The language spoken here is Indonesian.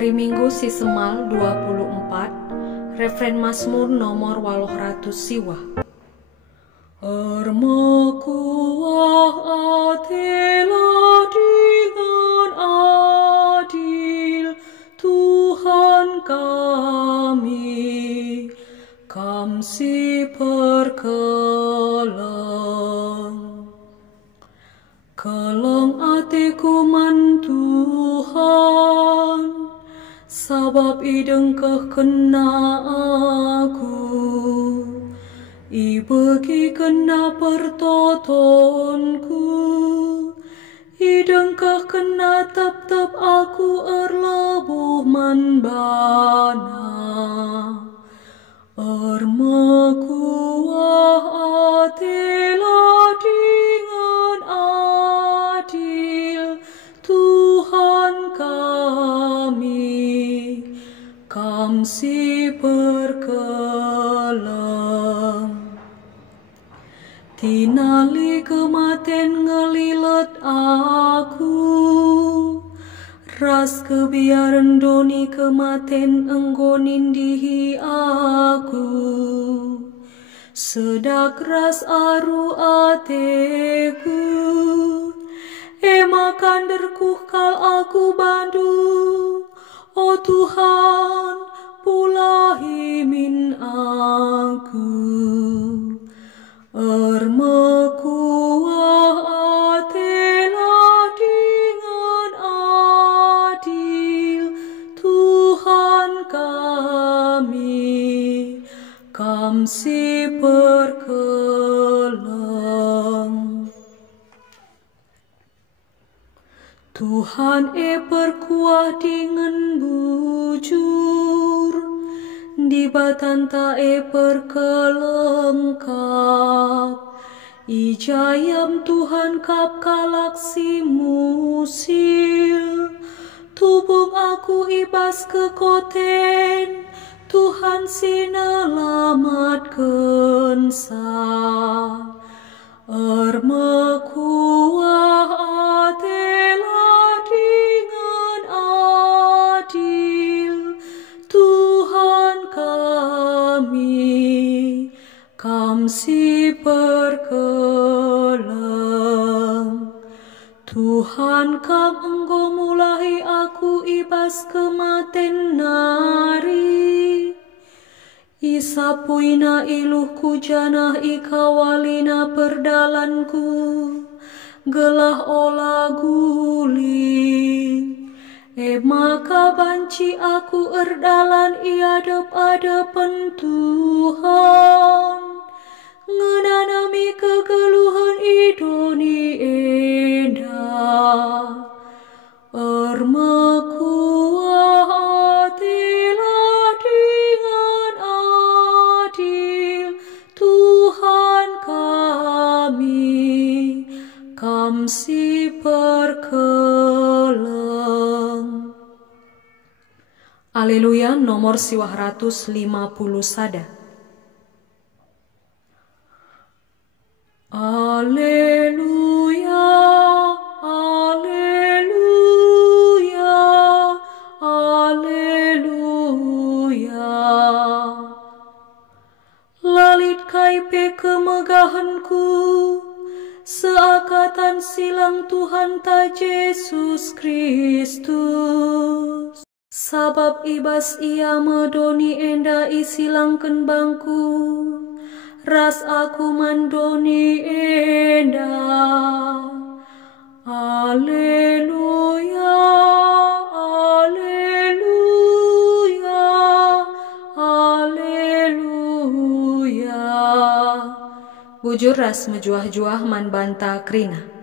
Hari Minggu Sisemal 24, Refren Mazmur nomor 800 siwa. Armakuah atilah dengan adil, Tuhan kami, kamsi perkelang. Kelang atiku man Tuhan, sabab idengkah kena aku, ibegi kena pertotonku, idengkah kena tep-tep aku erlebuh man bana. Armakuah atilah dengan adil, Tuhan kami, kamsi perkelang. Tinali kematen ngelilet aku, ras kebiaran doni kematen enggonin dihi aku. Sedak ras aru ateku, makan derkuh kal aku bandu. O Tuhan, pulahi min aku. Armakuah atilah dengan adil, Tuhan kami, kamsi perkelang. Tuhan perkuah dengan bujur, di batanta perkelengkap. Ijayam Tuhan kap kalaksi musil, tubung aku ibas ke koten, Tuhan sinelamatkan sa. Armakuah atilah dengan adil, Tuhan kami, kamsi perkelang. Tuhan kam engkau mulahi aku ibas kematen nari, isapuina iluhku janah ikawalina perdalanku, gelah olah guling. Maka banci aku erdalan iadep-adepen Tuhan, ngenanami kegeluhan idoni enda. Armakuah atilah dengan adil, Tuhan kami, kamsi perkelang. Haleluya nomor 150 sada. Haleluya, haleluya, haleluya. Lalit kaipe kemegahanku, seakatan silang Tuhan ta Yesus Kristus. Sabab ibas ia medoni enda isilangken bangku, ras aku mandoni enda. Haleluya, haleluya, haleluya. Bujur ras mejuah-juah man banta krina.